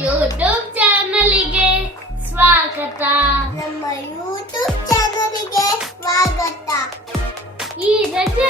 YouTube ಚಾನಲಿಗೆ ಸ್ವಾಗತ. ನಮ್ಮ YouTube ಚಾನಲಿಗೆ ಸ್ವಾಗತ. ಈ ರಜೆ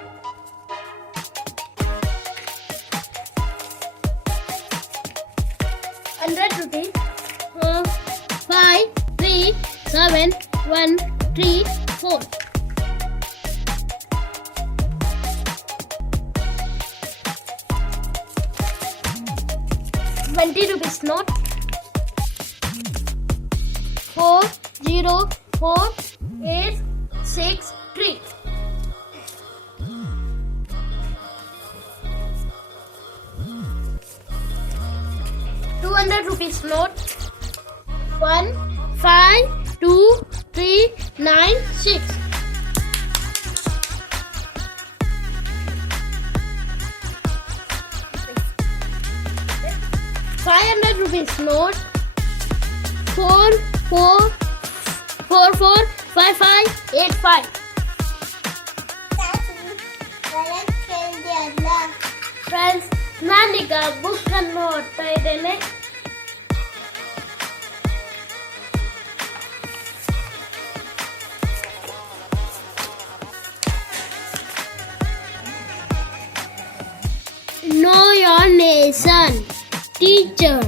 hundred rupees. Four, five, three, seven, one, three, four. Twenty rupees note. Four zero four hundred rupees note. One, five, two, three, nine, six. Five hundred rupees note. Four, four, four, four, five, five, eight, five. ಒಳಗೆ ಕೇಳಿದೆ ಅಲ್ಲ friends ನಾನೀಗ book ಅನ್ನು ಓದ್ತಾ ಇದ್ದೇನೆ your nation. Teacher.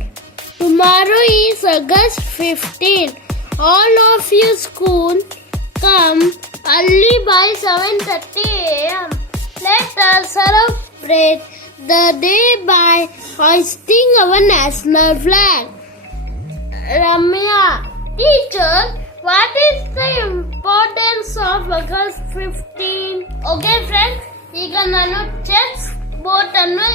Tomorrow is August 15. All of you school come early by 7:30 a.m. Let us celebrate the day by hoisting our national flag. Ramya, teacher, what is the importance of August 15? Okay, friends, ಈಗ ನಾನು chess boat ಅನ್ನು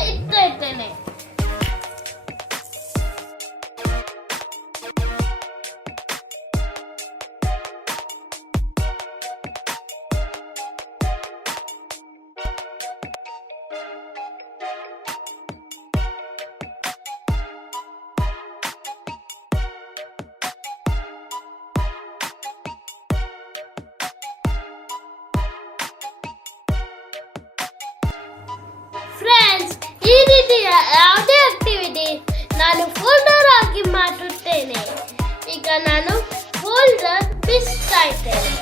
ರೀತಿಯ ಯಾವುದೇ activity ನಾನು folder ಆಗಿ ಮಾಡುತ್ತೇನೆ. ಈಗ ನಾನು ಫೋಲ್ಡರ್ ಬಿಸ್ತಾ ಇದ್ದೇನೆ.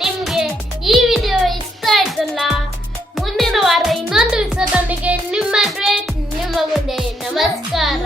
ನಿಮ್ಗೆ ಈ ವಿಡಿಯೋ ಇಷ್ಟ ಆಯ್ತಲ್ಲ? ಮುಂದಿನ ವಾರ ಇನ್ನೊಂದು ವಿಷಯದೊಂದಿಗೆ ನಿಮ್ಮ ನಿಮ್ಮ ಮುಂದೆ. ನಮಸ್ಕಾರ.